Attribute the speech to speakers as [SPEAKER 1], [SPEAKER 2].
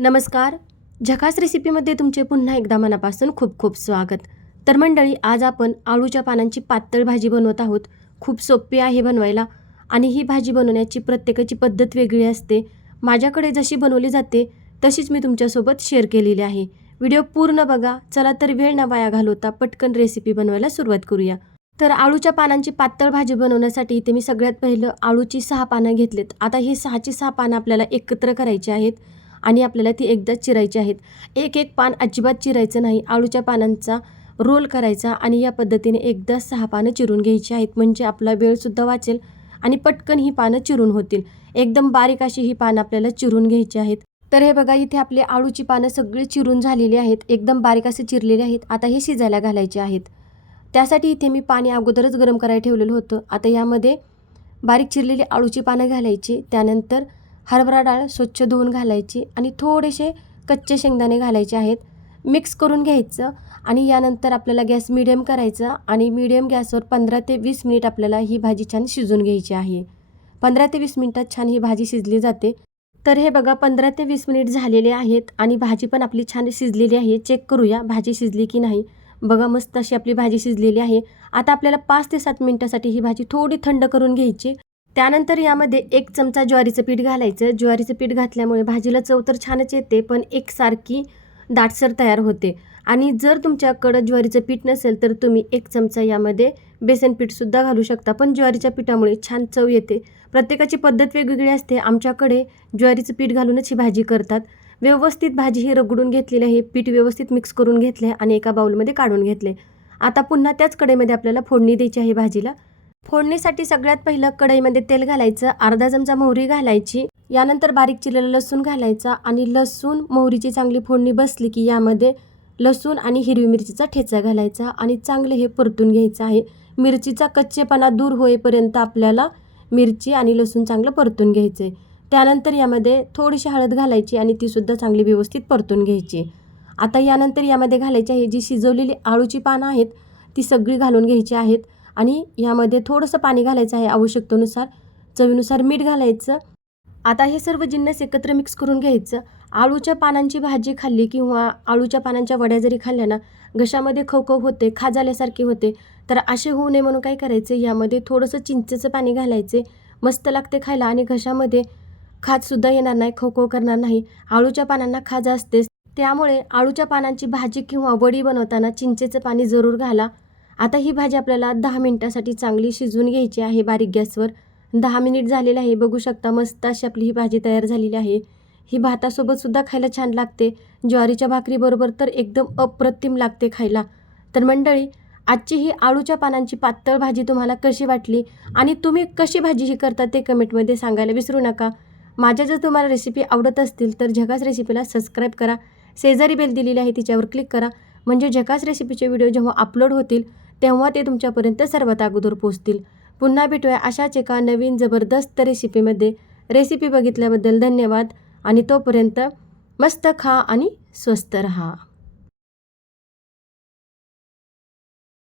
[SPEAKER 1] नमस्कार. झकास रेसिपीमध्ये तुमचे पुन्हा एकदा मनापासून खूप खूप स्वागत. तर मंडळी आज आपण आळूच्या पानांची पातळ भाजी बनवत आहोत. खूप सोपी आहे बनवायला आणि ही भाजी बनवण्याची प्रत्येकाची पद्धत वेगळी असते. माझ्याकडे जशी बनवली जाते तशीच मी तुमच्यासोबत शेअर केलेली आहे. व्हिडिओ पूर्ण बघा. चला तर वेळ ना वाया घालवता पटकन रेसिपी बनवायला सुरुवात करूया. तर आळूच्या पानांची पातळ भाजी बनवण्यासाठी इथे मी सगळ्यात पहिलं आळूची सहा पानं घेतलेत. आता हे सहाची सहा पानं आपल्याला एकत्र करायची आहेत. आणि आपल्याला ती एकदाच चिरायची आहेत. एक एक पान अजिबात चिरायचं नाही. आळूच्या पानांचा रोल करायचा आणि या पद्धतीने एकदा सहा पानं चिरून घ्यायची आहेत. म्हणजे आपला वेळसुद्धा वाचेल आणि पटकन ही पानं चिरून होतील. एकदम बारीक अशी ही पानं आपल्याला चिरून घ्यायची आहेत. तर हे बघा इथे आपले आळूची पानं सगळी चिरून झालेली आहेत. एकदम बारीक असे चिरलेले आहेत. आता हे शिजायला घालायचे आहेत. त्यासाठी इथे मी पाणी अगोदरच गरम करायला ठेवलेलं होतं. आता यामध्ये बारीक चिरलेली आळूची पानं घालायची. त्यानंतर हरभरा डाळ स्वच्छ धुवून घालायची आणि थोडेसे कच्चे शेंगदाणे घालायचे आहेत. मिक्स करून घ्यायचं आणि यानंतर आपल्याला गॅस मिडियम करायचा आणि मिडियम गॅसवर पंधरा ते वीस मिनिट आपल्याला ही भाजी छान शिजून घ्यायची आहे. पंधरा ते वीस मिनिटात छान ही भाजी शिजली जाते. तर हे बघा पंधरा ते वीस मिनिट झालेले आहेत आणि भाजी पण आपली छान शिजलेली आहे. चेक करूया भाजी शिजली की नाही. बघा मस्त अशी आपली भाजी शिजलेली आहे. आता आपल्याला पाच ते सात मिनिटासाठी ही भाजी थोडी थंड करून घ्यायची. त्यानंतर यामध्ये एक चमचा ज्वारीचं पीठ घालायचं. ज्वारीचं पीठ घातल्यामुळे भाजीला चव तर छानच येते पण एकसारखी दाटसर तयार होते. आणि जर तुमच्याकडं ज्वारीचं पीठ नसेल तर तुम्ही एक चमचा यामध्ये बेसन पीठसुद्धा घालू शकता. पण ज्वारीच्या पिठामुळे छान चव येते. प्रत्येकाची पद्धत वेगवेगळी असते. आमच्याकडे ज्वारीचं पीठ घालूनच ही भाजी करतात. व्यवस्थित भाजी ही रगडून घेतलेली आहे. पीठ व्यवस्थित मिक्स करून घेतले आणि एका बाऊलमध्ये काढून घेतले आता पुन्हा त्याच कडेमध्ये आपल्याला फोडणी द्यायची आहे भाजीला. फोडणीसाठी सगळ्यात पहिलं कढईमध्ये तेल घालायचं अर्धा चमचा मोहरी घालायची यानंतर बारीक चिरलेलं लसूण घालायचा आणि लसूण मोहरीची चांगली फोडणी बसली की यामध्ये लसूण आणि हिरवी मिरचीचा ठेचा घालायचा आणि चांगले हे परतून घ्यायचं आहे. मिरचीचा कच्चेपणा दूर होईपर्यंत आपल्याला मिरची आणि लसूण चांगलं परतून घ्यायचं आहे. त्यानंतर यामध्ये थोडीशी हळद घालायची आणि तीसुद्धा चांगली व्यवस्थित परतून घ्यायची. आता यानंतर यामध्ये घालायची आहे जी शिजवलेली आळूची पानं आहेत ती सगळी घालून घ्यायची आहेत. आणि यामध्ये थोडंसं पाणी घालायचं आहे आवश्यकतेनुसार. चवीनुसार मीठ घालायचं. आता हे सर्व जिन्नस एकत्र मिक्स करून घ्यायचं. आळूच्या पानांची भाजी खाल्ली किंवा आळूच्या पानांच्या वड्या जरी खाल्ल्या ना घशामध्ये खवखव होते खाजाल्यासारखे होते तर असे होऊ नये म्हणून काय करायचं? यामध्ये थोडंसं चिंचेचं पाणी घालायचे. मस्त लागते खायला आणि घशामध्ये खाजसुद्धा येणार नाही खवखव करणार नाही. आळूच्या पानांना खाज असतेच. त्यामुळे आळूच्या पानांची भाजी किंवा वडी बनवताना चिंचेचं पाणी जरूर घाला. आता ही भाजी आपल्याला दहा मिनटासाठी चांगली शिजवून घ्यायची आहे. बारीक गॅसवर दहा मिनिट झालेलं आहे. बघू शकता मस्त अशी आपली ही भाजी तयार झालेली आहे. ही भातासोबतसुद्धा खायला छान लागते. ज्वारीच्या भाकरीबरोबर तर एकदम अप्रतिम लागते खायला. तर मंडळी आजची ही आळूच्या पानांची पातळ भाजी तुम्हाला कशी वाटली आणि तुम्ही कशी भाजी ही करता ते कमेंटमध्ये सांगायला विसरू नका. माझ्या जर तुम्हाला रेसिपी आवडत असतील तर झकास रेसिपीला सबस्क्राईब करा. शेजारी बेल दिलेली आहे तिच्यावर क्लिक करा. म्हणजे झकास रेसिपीचे व्हिडिओ जेव्हा अपलोड होतील तेव्हा ते तुमच्यापर्यंत सर्वात अगोदर पोचतील पुन्हा भेटूया अशाच एका नवीन जबरदस्त रेसिपीमध्ये रेसिपी बघितल्याबद्दल धन्यवाद आणि तोपर्यंत मस्त खा आणि स्वस्त रहा.